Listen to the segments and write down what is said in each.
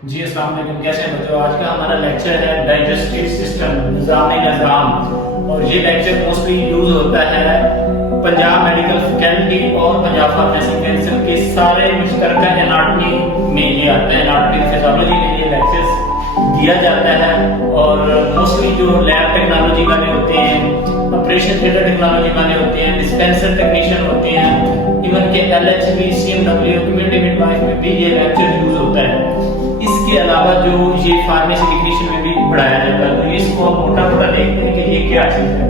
जी अस्सलाम वालेकुम। कैसे हैं बच्चों? आज का हमारा लेक्चर है डाइजेस्टिव सिस्टम निज़ाम और ये लेक्चर मोस्टली यूज होता है पंजाब मेडिकल फैकल्टी और पंजाब फार्मेसी काउंसिल के सारे मुश्तरका एनाटॉमी में ये आता है। एनाटॉमी फिजियोलॉजी में ये लेक्चर्स दिया जाता है और मोस्टली जो लैब टेक्नोलॉजी वाले होते हैं, ऑपरेशन थिएटर टेक्नोलॉजी वाले होते हैं, डिस्पेंसर टेक्नीशियन होते हैं, इवन के एलएचबी सीएमडब्ल्यू कम्युनिटी मिडवाइफ में भी ये लेक्चर यूज होता है। इसके अलावा जो ये फार्मेसी टेक्नीशियन में भी पढ़ाया जाता है, तो इसको हम मोटा मोटा देखते हैं कि ये क्या चीज है।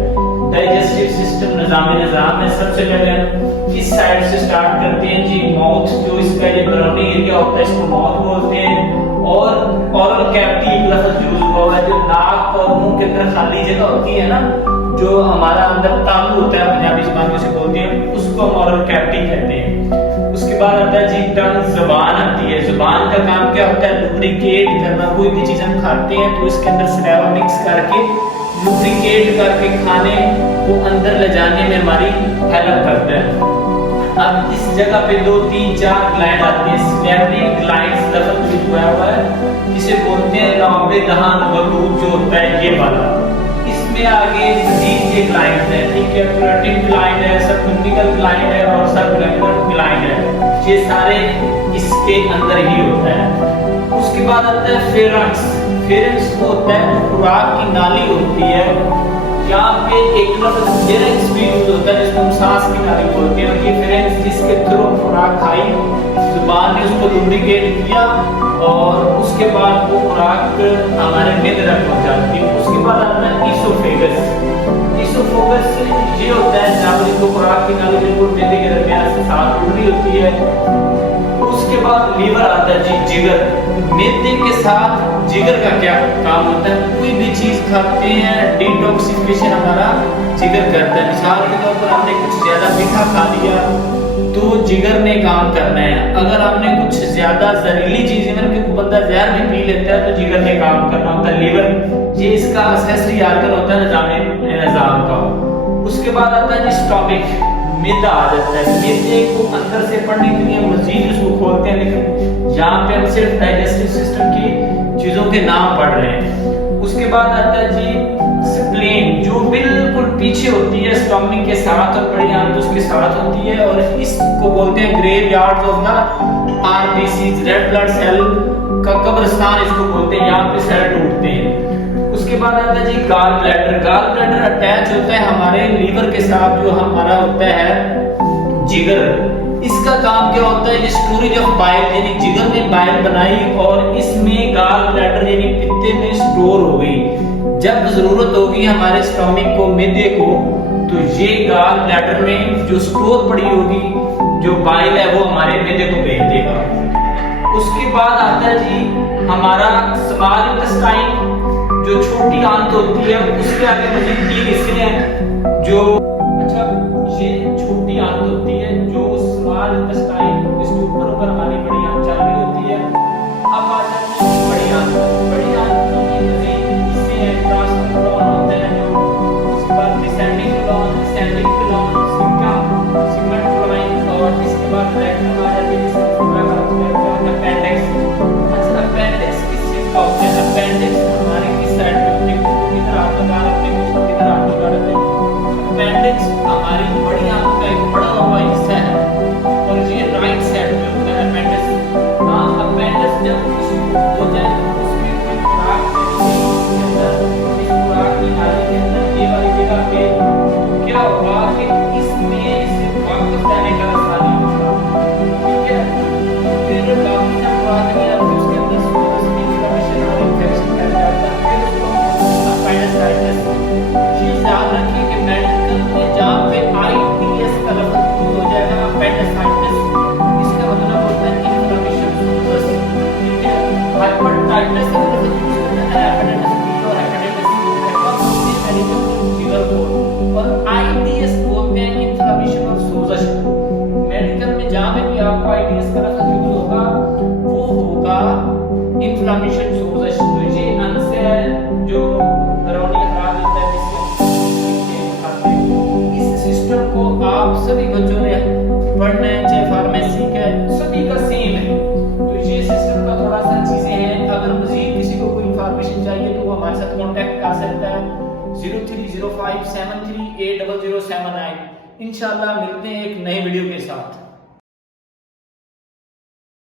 डाइजेस्टिव सिस्टम निजाम है। सबसे पहले हम किस साइड से स्टार्ट करते हैं जी? माउथ, जो इसका ये बराउनी एरिया होता है इसको माउथ बोलते हैं। और ऑरल कैविटी एक लफ्ज यूज हुआ है, जो नाक और मुंह के अंदर खाली जगह होती है ना, जो हमारा अंदर तालू होता है, पंजाबी जुबान में से बोलते हैं, उसको हम ऑरल कैविटी कहते हैं। उसके बाद आता है जी टंग, जुबान आती है। जुबान का काम क्या होता है? लुब्रिकेट करना। कोई भी चीज हम खाते हैं तो इसके अंदर सलाइवा मिक्स करके लुब्रिकेट करके खाने को अंदर ले जाने में हमारी हेल्प करता है। अब इस जगह पे 2 3 4 ग्लैंड आते हैं। स्लैवरी ग्लैंड्स लफ्ज यूज हुआ है, जिसे बोलते हैं लौंगे दहान बलूत जो होता है ये वाला। इसमें आगे मजीद ये ग्लैंड है, ठीक है। प्रोटीन ग्लैंड है, सबक्लिनिकल ग्लैंड है और सबग्लैंडर ग्लैंड है। ये सारे इसके अंदर ही होता है। उसके बाद आता है फेरेंक्स। फेरेंक्स को होता है जो खुराक की नाली होती है। यहाँ पे एक लफ्ज फेरेंक्स भी यूज होता है जिसको हम सांस की नाली बोलते हैं। ये फेरेंक्स जिसके थ्रू खुराक खाई, जुबान ने उसको लुब्रिकेट किया और उसके बाद वो खुराक हमारे मेदे तक पहुंच जाती है। उसके बाद आता है इसोफेगस। इसोफेगस ये होता है जहाँ पर खुराक की नाली बिल्कुल मेदे के दरमियान से साफ जुड़ रही होती है। उसके बाद लीवर आता है जी, जिगर। मेदे के साथ जिगर का क्या काम होता है? कोई भी चीज खाते हैं डिटॉक्सिफिकेशन हमारा जिगर करता है। मिसाल के तौर पर हमने कुछ ज्यादा मीठा खा लिया तो जिगर ने काम करना है। अगर हमने कुछ ज्यादा जहरीली चीजें, मतलब कि कोई बंदा जहर भी पी लेता है तो जिगर ने काम करना होता है। लीवर ये इसका असेसरी आर्गन होता है निजाम का। उसके बाद आता है जी स्टोमिक। मैदा आ जाता है। मैदे को अंदर से पढ़ने के लिए मजीद उसको खोलते हैं, लेकिन यहाँ पे हम सिर्फ डाइजेस्टिव सिस्टम की चीजों के नाम पढ़ रहे हैं। उसके बाद आता है जी स्प्लेन, जो बिल्कुल पीछे होती है स्टोमिक के साथ और बड़ी आंत उसके साथ होती है, और इसको बोलते हैं graveyard of the RBCs, red blood cell का कब्रिस्तान इसको बोलते हैं। यहाँ पे सेल टूटते हैं। उसके बाद आता है जी gall bladder. Gall bladder attach होता है हमारे लीवर के साथ, जो हमारा होता है जिगर। इसका काम क्या होता है? ये स्टोरेज ऑफ बाइल, यानी जिगर ने बाइल बनाई और इसमें गॉल ब्लैडर यानी पित्ते में स्टोर हो गई। जब जरूरत होगी हमारे स्टोमिक को, मैदे को, तो ये गॉल ब्लैडर में जो स्टोर पड़ी होगी जो बाइल है वो हमारे मैदे को भेज देगा। उसके बाद आता है जी हमारा स्मॉल इंटेस्टाइन, जो छोटी आंत होती है। उसके आगे मुझे 3 हिस्से हैं जो, अच्छा, ये छोटी आंत होती है जो स्मॉल इंटेस्टाइन, इसके ऊपर हमारी बड़ी आंत चल रही होती है। अब आ जाते हैं बड़ी आंत। बड़ी आंत की मजीद हिस्से हैं, ट्रांसफर कोलॉन होता है जो, उसके बाद descending colon, descending colon, sigmoid colon, और इसके बाद रेक्टम आ जाती है जिसका पूरा करते हैं अपेंडिक्स। अच्छा, अपेंडिक्स किस चीज का होता है? अपेंडिक्स हमारे किस साइड पे होती है? किधर हाथ लगा रहे हैं, किधर हाथ लगा रहे हैं। अपेंडिक्स हमारी बड़ी आंत का एक बड़ा हुआ हिस्सा है और ये राइट साइड पे होता है अपेंडिक्स। हाँ, अपेंडिक्स जब हो जाए तो उसमें कोई खुराक के अंदर, इस खुराक की नाली के अंदर ये वाली जगह पे, तो क्या होगा कि इसमें इसे वापस जाने का रास्ता नहीं होगा, ठीक है। फिर काफी ना खुराक में अब उसके अंदर सोरस की इन्फ्लेमेशन और इन्फेक्शन फैल जाता है, फिर उसको अपेंडिसाइटिस। चीज याद रखिए कि मेडिकल में जहाँ पे आईटीएस का लफ्ज यूज हो जाएगा अपेंडिसाइटिस, इसका मतलब होता है इन्फ्लेमेशन सोरस, ठीक है। हेपेटाइटिस का लफ्ज यूज करते हैं हेपेटाइटिस बी और हेपेटाइटिस सी, और आईटीएस बोलते हैं इन्फ्लेमेशन और सोजश। मेडिकल में जहाँ पे भी आपको आईटीएस का लफ्ज यूज होगा वो होगा इन्फ्लेमेशन सोजश। तो ये अंश है जो बराउनी खराब होता है जिसके इस सिस्टम को आप सभी बच्चों ने पढ़ना है, चाहे फार्मेसी का, सभी का सेम है। तो ये सिस्टम का थोड़ा सा चीजें हैं वो हमारे साथ कांटेक्ट कर सकता है 0305738007 इंशाल्लाह मिलते हैं एक नई वीडियो के साथ।